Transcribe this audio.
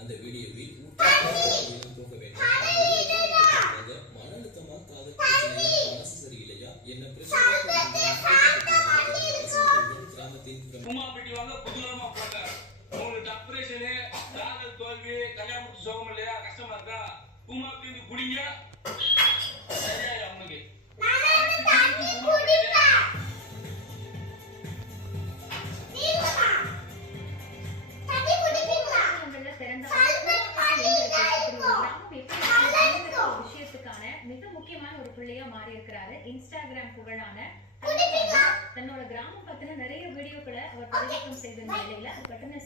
அந்த வீடியோவில் போக வேண்டாம், மன அழுத்தமா, காதல் பிரச்சனையா, மனசு சரியில்லையா, என்ன பிரச்சனை காதல் தோல்வி, கல்யாணம் சோகம் இல்லையா, கஷ்டமா இருக்கா, பூமா பிரிந்து குடிங்க சரியா அவனுக்கு. மிக முக்கியமான ஒரு பிள்ளையா மாறி இருக்கிறாரு. இன்ஸ்டாகிராம் புகழான தன்னோட கிராமம் பத்தின நிறைய வீடியோக்களை அவர் பதிவேற்றம் செய்திருந்த நிலையில அது பத்தின